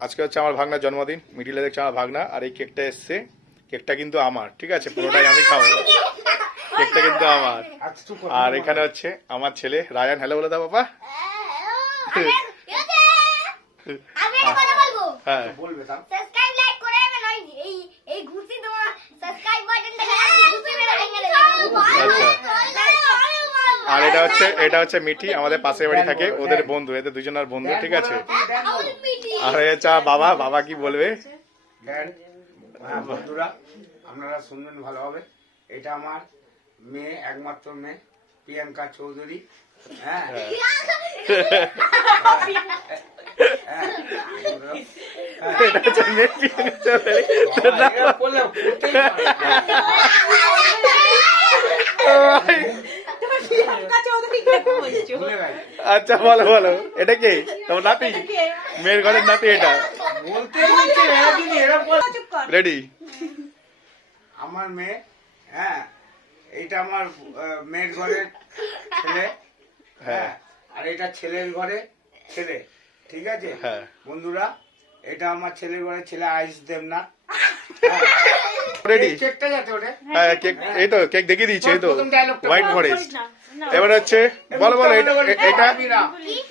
আজকে হচ্ছে আমার ভাগনার জন্মদিন, মিডিলে দেখছে আমার ভাগনা, আর এই কেকটা এসছে। কেকটা কিন্তু আমার, ঠিক আছে, পুরোটাই আমি খাবো। কেকটা কিন্তু আমার। আর এখানে হচ্ছে আমার ছেলে রায়ান। হ্যালো বলে দাও বাবা। আমি একটা কথা বলবো। হ্যাঁ বলবে দাও। সাবস্ক্রাইব লাইক করে দেবেন। ওই এই ঘুষি তোমার সাবস্ক্রাইব বাটনটা ঘুষি মেরে ভেঙে দেবেন। আচ্ছা। আর এটা হচ্ছে মিঠি, আমাদের পাশের বাড়ি থাকে, ওদের বন্ধু, এদের দুজনের বন্ধু, ঠিক আছে। আর হচ্ছে বাবা, বাবা কি বলবে? হ্যাঁ বন্ধুরা, আপনারা শুনবেন ভালো হবে। এটা আমার মেয়ে, একমাত্র মেয়ে প্রিয়াঙ্কা চৌধুরী। হ্যাঁ এটা হচ্ছে মিঠি। আচ্ছা বলো বলো, এটা কে? তোমার নাতি? মেয়ের ঘরের নাতি এটা। রেডি? আমার মেয়ে, হ্যাঁ এইটা আমার মেয়ের ঘরের ছেলে, হ্যাঁ আর এটা ছেলের ঘরে ছেলে, ঠিক আছে। হ্যাঁ বন্ধুরা, এটা আমার ছেলের ঘরে ছেলে আয়ুষ দেবনাথ। রেডি? কেকটা যাতে ওটা, হ্যাঁ কেক, এই তো কেক দেখিয়ে দিয়েছে, এই তো হোয়াইট ফরেস্ট। এবার হচ্ছে বলো বলো,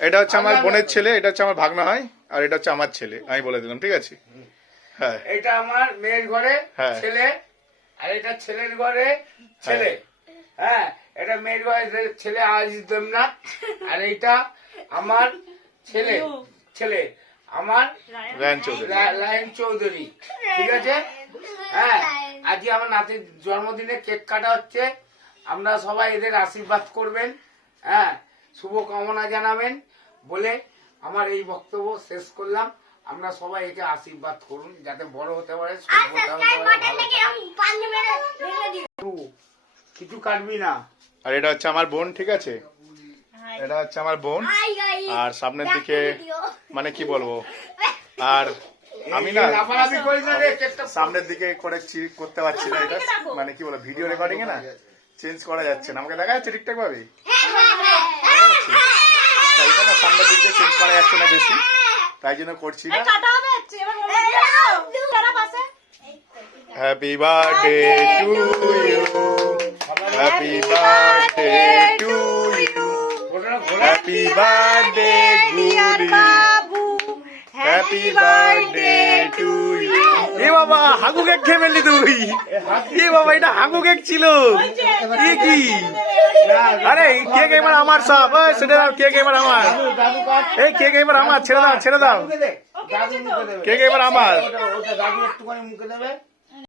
এটা হচ্ছে আমার বোনের ছেলে, এটা হচ্ছে আমার ভাগনা হয়, আর এটা হচ্ছে আমার ছেলে, আমি বলে দিলাম, ঠিক আছে। হ্যাঁ এটা আমার মেয়ের ঘরে হ্যাঁ। ছেলে, আর এটা ছেলের ঘরে ছেলে, হ্যাঁ এটা মেয়ের ঘরে ছেলে আয়ুষ দেবনাথ, আর এইটা আমার ছেলে ছেলে আমার রায়ান চৌধুরী। লায়ন চৌধুরী, ঠিক আছে। হ্যাঁ আজকে আমার নাতির জন্মদিনে কেক কাটা হচ্ছে। আপনারা সবাই এদের আশীর্বাদ করবেন, হ্যাঁ শুভ কামনা জানাবেন বলে আমার এই বক্তব্য শেষ করলাম। আমরা সবাই একে আশীর্বাদ করুন যাতে বড় হতে পারে, কিছু কাটবি না। আর এটা হচ্ছে আমার বোন, ঠিক আছে, এটা হচ্ছে আমার বোন। আর সামনের দিকে মানে কি বলবো, আর আমি না লাফালাফি করিস না রে, কেকটা সামনের দিকে করতে পারছি না, এটা মানে কি বলবো, ভিডিও রেকর্ডিং এ না চেঞ্জ করা যাচ্ছে না। আমাকে দেখা যাচ্ছে ঠিকঠাক ভাবে? তাই না, সামনের দিক দিয়ে চেঞ্জ করা যাচ্ছে না বেশি, তাই জন্য করছি না। Happy birthday to you, happy birthday to you, happy birthday Guddi, happy birthday to you. এ বাবা, হাগু কেক খেয়ে ফেললি তুই? এ বাবা, এটা হাগু কেক ছিল? এ কি? আরে কেক এবার আমার সব, সেটা দাও, কেক এবার আমার, এই কেক এবার আমার, ছেড়ে দাও ছেড়ে দাও, কেক এবার আমার। দাদু একটুখানি মুখে দেবে।